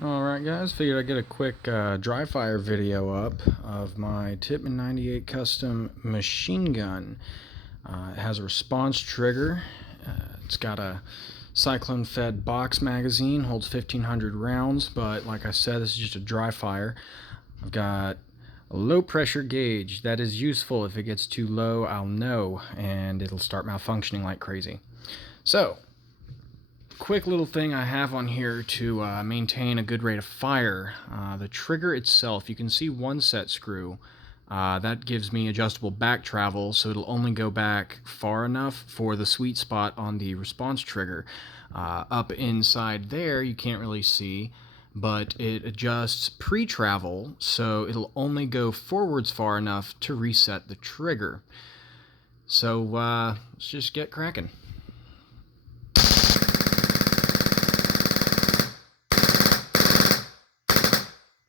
Alright guys, figured I'd get a quick dry fire video up of my Tippmann 98 custom machine gun. It has a response trigger. It's got a Cyclone fed box magazine, holds 1500 rounds, but like I said, this is just a dry fire. I've got a low pressure gauge. That is useful. If it gets too low, I'll know and it'll start malfunctioning like crazy. So quick little thing I have on here to maintain a good rate of fire. The trigger itself, you can see one set screw. That gives me adjustable back travel, so it'll only go back far enough for the sweet spot on the response trigger. Up inside there, you can't really see, but it adjusts pre-travel, so it'll only go forwards far enough to reset the trigger. So let's just get cracking.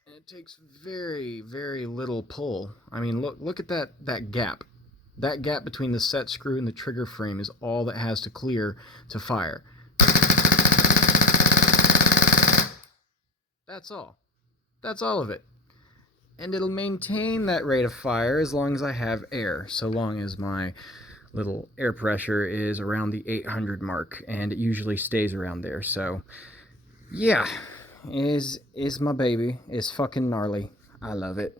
It takes very, very little pull. I mean, look at that gap. That gap between the set screw and the trigger frame is all that has to clear to fire. That's all. That's all of it. And it'll maintain that rate of fire as long as I have air, so long as my little air pressure is around the 800 mark, and it usually stays around there. So yeah, is my baby. Is fucking gnarly. I love it.